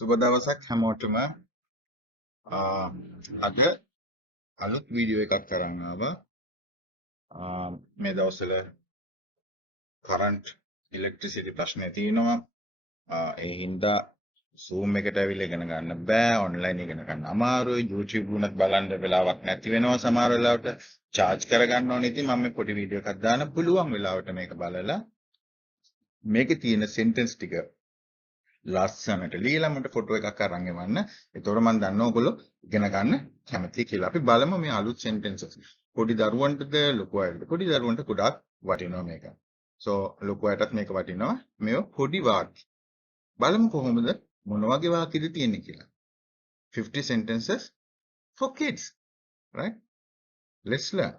සුබ දවසක් හැමෝටම අද අලුත් වීඩියෝ එකක් කරන් ආවා. මේ දවස්වල කරන්ට් ඉලෙක්ට්‍රිසිටි ප්‍රශ්න තියෙනවා. ඒ හින්දා Zoom එකට ඇවිල්ලා ඉගෙන ගන්න බෑ, ඔන්ලයින් ඉගෙන ගන්න අමාරුයි. YouTube උනත් බලන්න වෙලාවක් නැති වෙනවා සමහර වෙලාවට. charge කරගන්න ඕනේ. ඉතින් මම මේ පොඩි වීඩියෝ එකක් දාන්න පුළුවන් වෙලාවට මේක බලලා මේකේ තියෙන sentence ටික ලස්සනට ලියලා මට ෆොටෝ එකක් අරන් එවන්න. එතකොට මම දන්නවා ඔයගොල්ලෝ ඉගෙන ගන්න කැමතියි කියලා. අපි බලමු මේ අලුත් sentences. පොඩි දරුවන්ටද ලොකු අයටද? පොඩි දරුවන්ට ගොඩාක් වටිනවා මේක. So ලොකු අයටත් මේක වටිනවා. මේව පොඩි වාක්‍ය. බලමු කොහොමද මොන වගේ වාක්‍යද තියෙන්නේ කියලා. 50 sentences for kids. Right? Let's learn.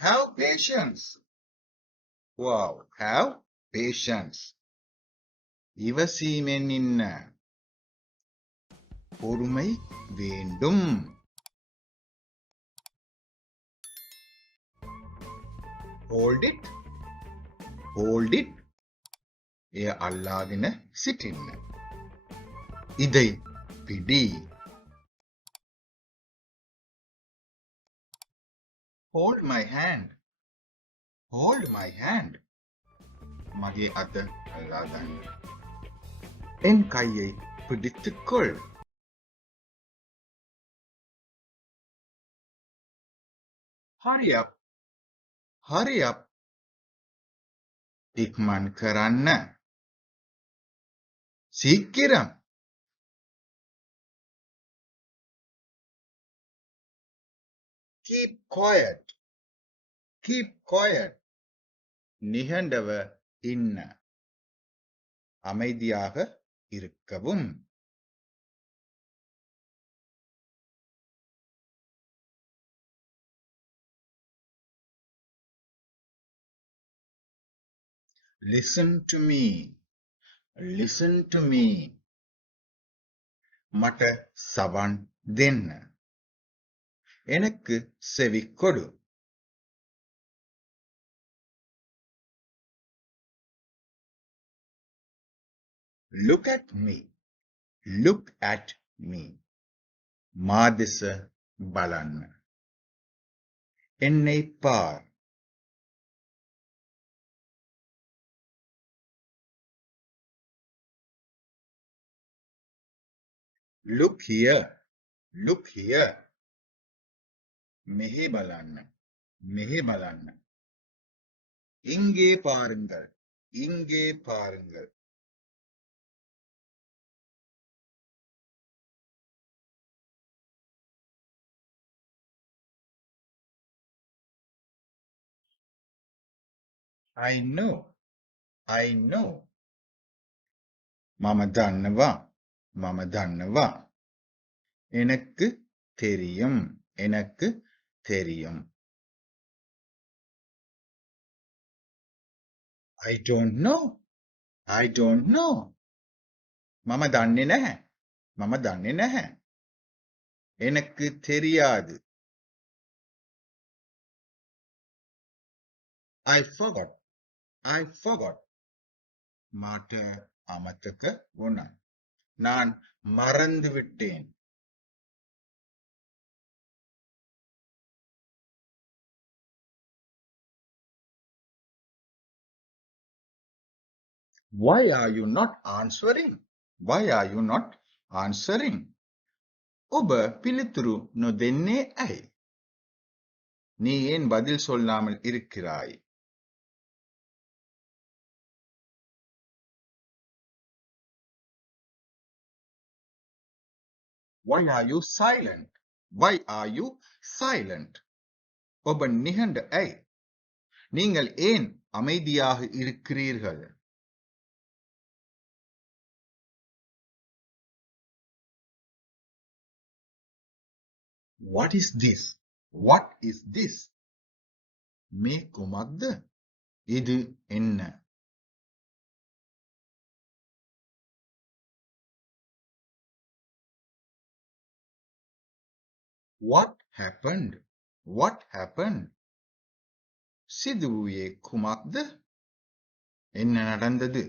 Have patience. Wow. Have patience. ඉවසීමෙන් ඉන්න. பொறுமை வேண்டும். Hold it. Hold it. එය අල්ලාගෙන සිටින්න. ඉதை පිඩි. Hold my hand. Hold my hand. මගේ අත අල්ලා ගන්න. එන් கையை பிடித்துக்கொள். Hurry up. Hurry up. ඉක්මන් කරන්න. සීக்கிரம். Keep quiet. Keep quiet. நிகண்டவ இன்ன. அமைதியாக இருக்கவும். Listen to me. Listen to me. මට සවන් දෙන්න. எனக்கு செவி கொடு. Look at me. Look at me. මා දෙස බලන්න. என்னை பார். Look here. Look here. මෙහි බලන්න. මෙහි බලන්න. இங்கே பாருங்கள். இங்கே பாருங்கள். I know. I know. මම දන්නවා. මම දන්නවා. எனக்கு தெரியும். எனக்கு தெரியும். I don't know. I don't know. මම දන්නේ නැහැ. මම දන්නේ නැහැ. எனக்கு தெரியாது. I forgot. I forgot. මට අමතක වුණා. நான் மறந்து விட்டேன். Why are you not answering? Why are you not answering? ඔබ පිළිතුරු නොදෙන්නේ ඇයි? நீ ஏன் பதில் சொல்லாமல் இருக்கிறாய்? Why are you silent? Why are you silent? ඔබ නිහඬ ඇයි? நீங்கள் ஏன் அமைதியாக இருக்கிறீர்கள்? What is this? What is this? මේ කුමක්ද? இது என்ன? What happened? What happened? සිදු වූයේ කුමක්ද? என்ன நடந்தது?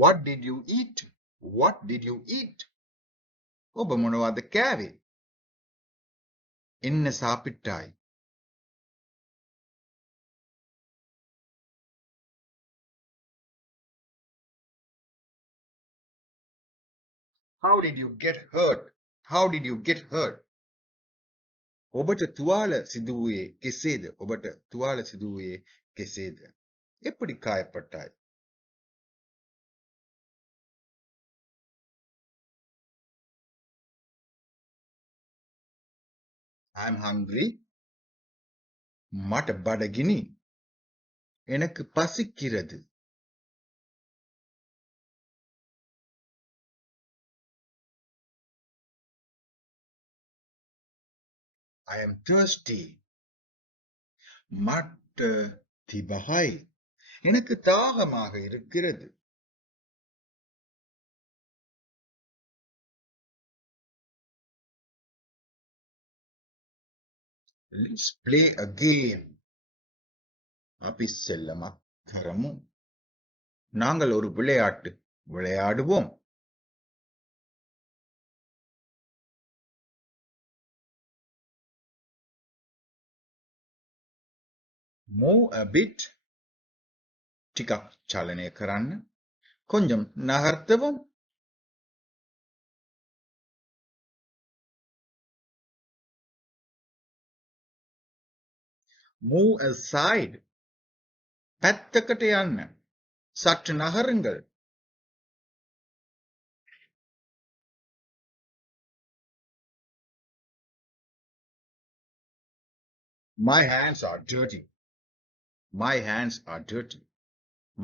What did you eat? What did you eat? ඔබ මොනවද කෑවේ? என்ன சாப்பிட்டாய்? How did you get hurt? How did you get hurt? ඔබට තුවාල සිදු වූයේ කෙසේද? ඔබට තුවාල සිදු වූයේ කෙසේද? எப்படி காயப்பட்டாய்? I'm hungry. මට බඩගිනි. எனக்கு பசிக்கிறது. I am thirsty. மட்ட திபஹாய். எனக்கு தாகமாக இருக்கிறது. Let's play a game. අපි செல்லමක් කරමු. நாங்கள் ஒரு விளையாட்டு விளையாடுவோம். Move a bit. ටිකක් චලනය කරන්න. கொஞ்சம் நகர்த்தவும். Move aside. පැත්තකට යන්න. சற்று நகருங்கள். My hands are dirty. My hands are dirty.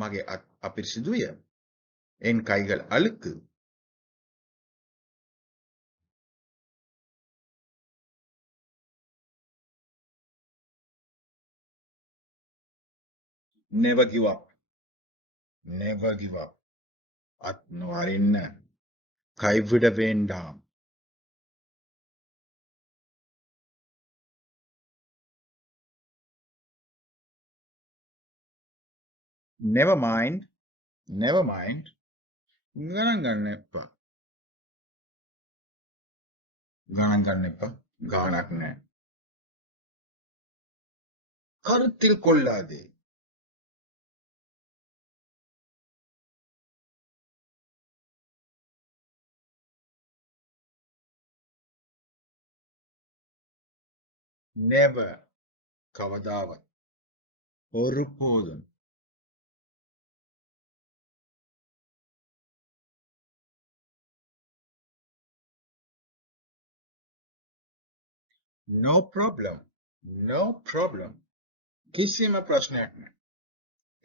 මගේ අපිරිසිදුය. එන් කයිகள் අழுக்கு. Never give up. Never give up. අත් නොඅරින්න. கைவிட வேண்டாம். Never mind. Never mind. ගණන් ගන්න එපා. ගණන් ගන්න එපා. ගාණක් නැහැ. கருத்தில் கொள்ளாதே. Never. කවදාවත්. ஒருபோதும். No problem. No problem. කිසිම ප්‍රශ්නයක් නැහැ.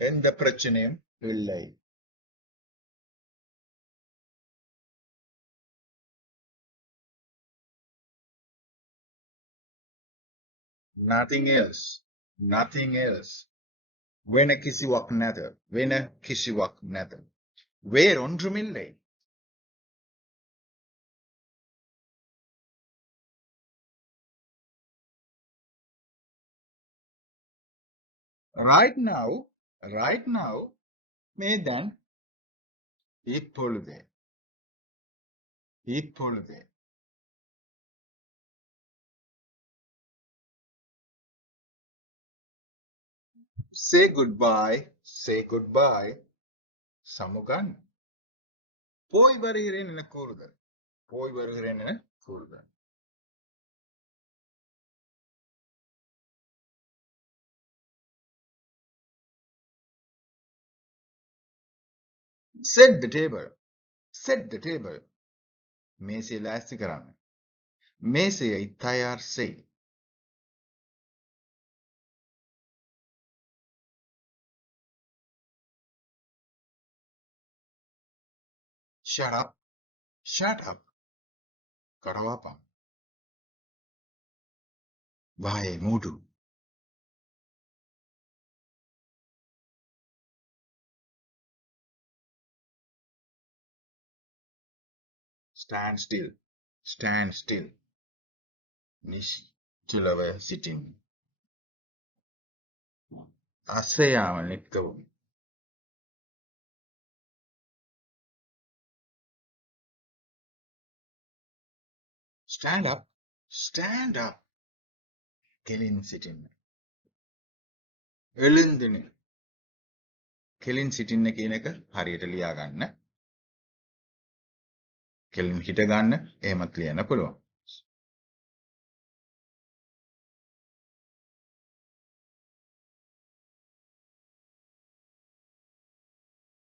எந்த பிரச்சனையும் இல்லை. Nothing else. Nothing else. වෙන කිසිවක් නැත. වෙන කිසිවක් නැත. வேறொன்றுமில்லை. Right now. Right now. මේ දැන් இப்பொழுதே. இப்பொழுதே. Say goodbye. Say goodbye. சமுகன். போய் வருகிறேன் என கூறுதல். போய் வருகிறேன் என கூறுதல். Set the table. Set the table. மேசையை லாஸ்தி කරන්න. மேசையை தயார் செய். Shut up. Shut up. කඩවාපන්. வாயை மூடு. stand still, stand still. නිශ්චලව සිටින්. ආශ්‍රයාව නිත්කවුම්. stand up, stand up. කෙලින් සිටින්න. එළඳින. කෙලින් සිටින්න කියන එක හරියට ලියා ගන්න. කෙලින් හිට ගන්න එහෙමත් ලියන්න පුළුවන්.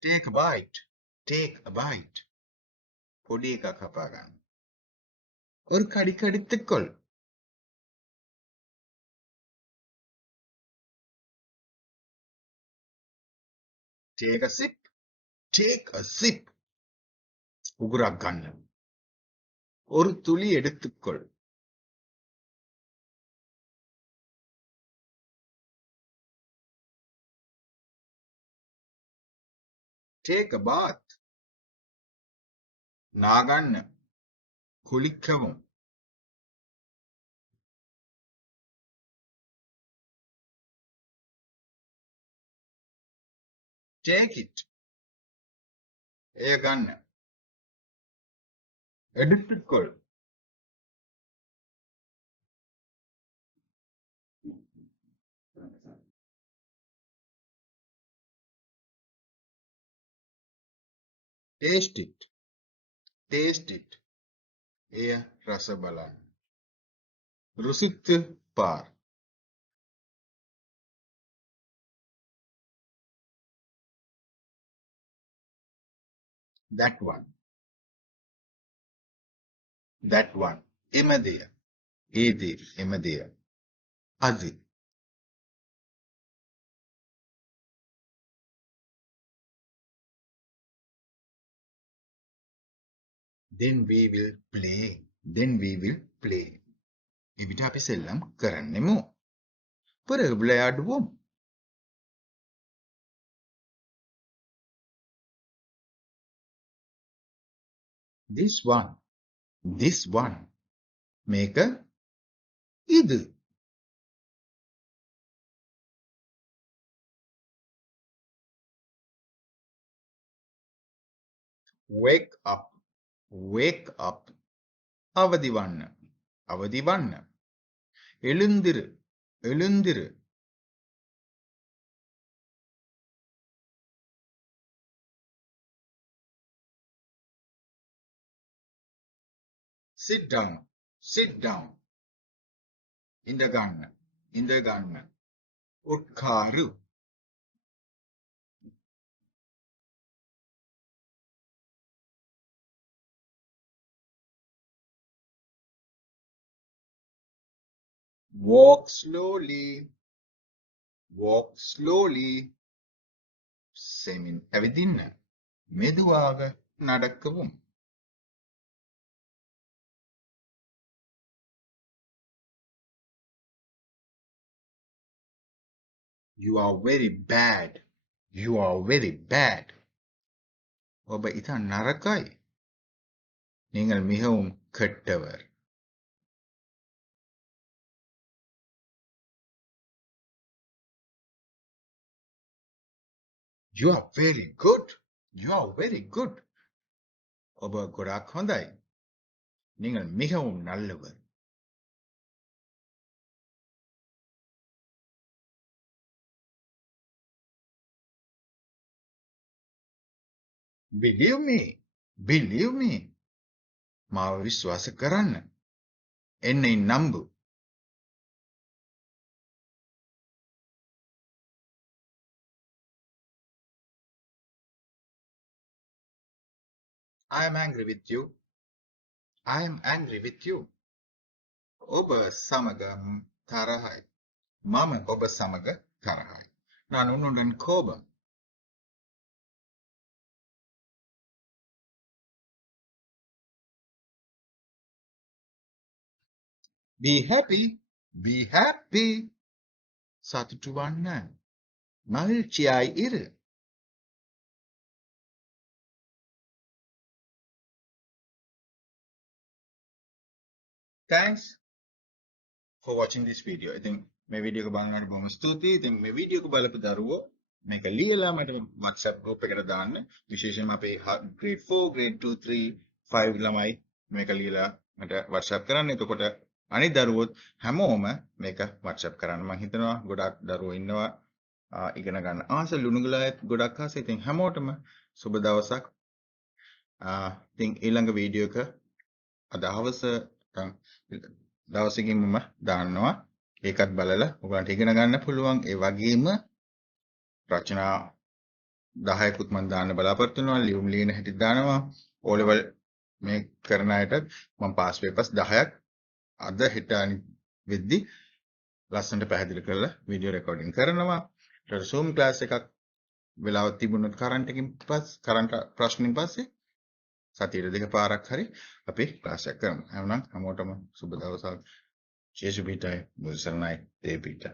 take a bite, take a bite. පොඩි එකක් හපා ගන්න. ஒரு கடி கடித்துக்கொள். take a sip, take a sip. உகுரක් ගන්න. ஒரு துளி எடுத்துக்கொள். take a bath. නාගන්න. குளிக்கவும். take it. එය ගන්න. எடுத்துக்கொள். taste it, taste it. එය රස බලන්න. ருசித்து பார். that one, that one. එමදිය. ඒදී එමදිය. அது. then we will play, then we will play. එවිට අපි සෙල්ලම් කරන්නෙමු. பிறகு விளையாடுவோம். this one, this one. මේක இது. wake up, wake up. அவதி வண்ண, அவதி வண்ண. எழுந்திரு, எழுந்திரு. sit down, sit down. இந்த ගන්න, இந்த ගන්න. උட்காரு. walk slowly, walk slowly. செமின் ඇවිදින්න. மெதுவாக நடக்கவும். you are very bad, you are very bad. ඔබ ඉතා නරකයි. நீங்கள் மிகவும் கெட்டவர். you are very good, you are very good. ඔබ ගොඩාක් හොඳයි. நீங்கள் மிகவும் நல்லவர். believe me, believe me. මාව විශ්වාස කරන්න. என்னை நம்பு. I am angry with you. I am angry with you. ඔබ සමග තරහයි. මම ඔබ සමග තරහයි. நான் உன்னுடன் கோபம். be happy, be happy. සතුටු වන්න. மகிழ்ச்சியாய் இரு. thanks for watching this video. I think මේ වීඩියෝ එක බලනකොට බොහොම ස්තුතියි. ඉතින් මේ වීඩියෝ එක බලපු දරුවෝ මේක ලියලා මට WhatsApp group එකට දාන්න. විශේෂයෙන්ම අපේ grade 4, grade 2, 3, 5 ළමයි මේක ලියලා මට WhatsApp කරන්න. එතකොට අනිත් දරුවොත් හැමෝම මේක WhatsApp කරන්න. මම හිතනවා ගොඩක් දරුවෝ ඉන්නවා ඉගෙන ගන්න ආස ලුණුගලයත් ගොඩක් ආස. ඉතින් හැමෝටම සුබ දවසක්. ඉතින් ඊළඟ වීඩියෝ එක අද හවස දවසකින් මම දාන්නවා. ඒකත් බලලා ඔයගලන්ට ඉගෙන ගන්න පුළුවන්. ඒ වගේම රචනා 10කුත් මම දාන්න බලාපොරොත්තු වෙනවා. ලියුම් ලියන හැටි දානවා. O level මේ කරන අයට මම පාස් පේපර්ස් 10ක් අද හෙට වෙද්දි ලස්සනට පැහැදිලි කරලා වීඩියෝ රෙකෝඩින් කරනවා. ඊට Zoom ක්ලාස් එකක් වෙලාවක් තිබුණොත් කරන්ට් ප්‍රශ්නින් පස්සේ සතියේ දෙක පාරක් හරි අපි ක්ලාස් එක කරමු. එහෙනම් හැමෝටම සුබ දවසක්. ජේසු පිටයි මුසල්නයි දේ පිටයි.